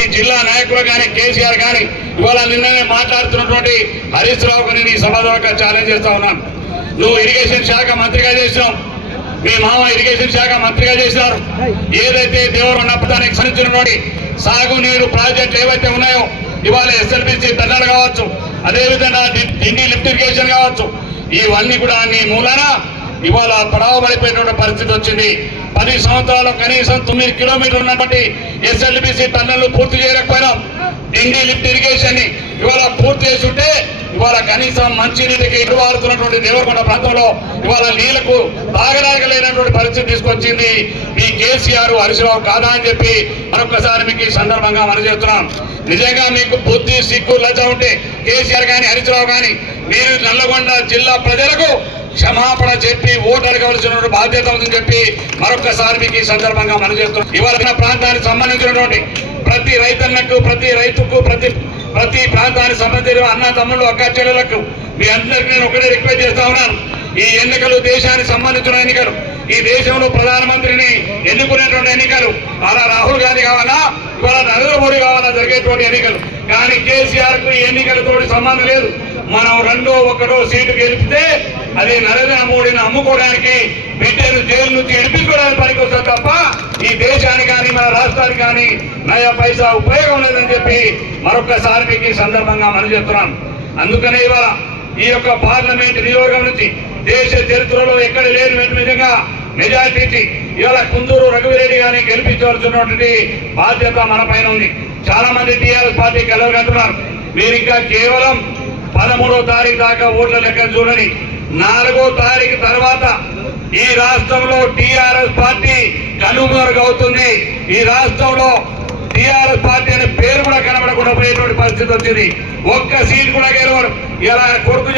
ఈ జిల్లా నాయకులు కానీ కేసీఆర్ కానీ ఇవాళ నిన్ననే మాట్లాడుతున్నటువంటి హరీష్ రావు గారిని ఈ సభ ద్వారా ఛాలెంజ్ చేస్తా ఉన్నాను. నువ్వు ఇరిగేషన్ శాఖ మంత్రిగా చేసినావు, మీ మామ ఇరిగేషన్ శాఖ మంత్రిగా చేసినారు. ఏదైతే దేవుడు ఉన్నప్పటికి సంబంధించినటువంటి సాగునీరు ప్రాజెక్టులు ఏవైతే ఉన్నాయో ఇవాళ ఎస్ఎల్బిసి టన్నల్ కావచ్చు, అదేవిధంగా డిండి లిఫ్ట్ ఇరిగేషన్ కావచ్చు, ఇవన్నీ కూడా నీ మూలన ఇవాళ పడవబడిపోయినటువంటి పరిస్థితి వచ్చింది. 10 సంవత్సరాలు కనీసం 9 కిలోమీటర్లు ఉన్నటువంటి ఎస్ఎల్బిసి టన్నెల్ పూర్తి చేయలేకపోయినాం. డిండి లిఫ్ట్ ఇరిగేషన్ ని ఇవాళ పూర్తి చేస్తుంటే ఇవాళ కనీసం మంచినీటికి ఎదురువారుతున్నటువంటి దేవరకొండ ప్రాంతంలో ఇవాళ నీళ్లకు తాగలేనటువంటి పరిస్థితి తీసుకొచ్చింది మీ కేసీఆర్ హరీష్ రావు కాదా అని చెప్పి మరొకసారి మీకు ఈ సందర్భంగా మనం చేస్తున్నాం. నిజంగా మీకు బుద్ధి సిగ్గు లజ్జ ఉంటే కేసీఆర్ కానీ హరీష్ రావు కానీ మీరు నల్లగొండ జిల్లా ప్రజలకు క్షమాపణ చెప్పి ఓటు అడగవలసిన బాధ్యత ఉందని చెప్పి మరొకసారి మీకు ఈ సందర్భంగా మనం చేస్తున్నాం. ఇవాళ ప్రాంతానికి సంబంధించినటువంటి ప్రతి రైతన్నకు ప్రతి రైతుకు ప్రతి ప్రాంతానికి సంబంధించిన అన్న తమ్ముళ్ళు అక్క చెల్లెలకు మీ అందరికీ నేను ఒకటే రిక్వెస్ట్ చేస్తా ఉన్నాను. ఈ ఎన్నికలు దేశానికి సంబంధించిన ఎన్నికలు, ఈ దేశంలో ప్రధానమంత్రిని ఎన్నుకునేటువంటి ఎన్నికలు. అలా రాహుల్ గాంధీ కావాలా ఇవాళ నరేంద్ర మోడీ కావాలా జరిగేటువంటి ఎన్నికలు. కానీ కేసీఆర్ కు ఈ ఎన్నికలతో సంబంధం లేదు. మనం 2వ 1వ సీటు గెలిపితే అది నరేంద్ర మోడీని అమ్ముకోవడానికి బిడ్డను జైలు నుంచి ఎడిపించుకోవడానికి పనికొస్తుంది తప్ప ఈ దేశానికి కానీ మన రాష్ట్రానికి కానీ నయా పైసా ఉపయోగం లేదని చెప్పి మరొకసారి మీకు ఈ సందర్భంగా మనం చెప్తున్నాం. అందుకనే ఇవాళ ఈ యొక్క పార్లమెంట్ నియోజకవర్గం నుంచి దేశ చరిత్రలో ఎక్కడ లేని విధంగా మెజార్టీ ఇవాళ కుందూరు రఘువీరెడ్డి గారిని గెలిపించవలసినటువంటి బాధ్యత మన పైన ఉంది. చాలా మంది టీఆర్ఎస్ పార్టీ గెలవగలుగుతున్నారు. మీరు ఇంకా కేవలం 13వ తారీఖు దాకా ఓట్ల లెక్క చూడని 4వ తారీఖు తర్వాత ఈ రాష్ట్రంలో టీఆర్ఎస్ పార్టీ కనుమరుగవుతుంది. ఈ రాష్ట్రంలో టీఆర్ఎస్ పార్టీ అనే పేరు కూడా కనబడకుండా పోయేటువంటి పరిస్థితి వచ్చింది. ఒక్క సీట్ కూడా గెలవడం ఇలా కొడుకు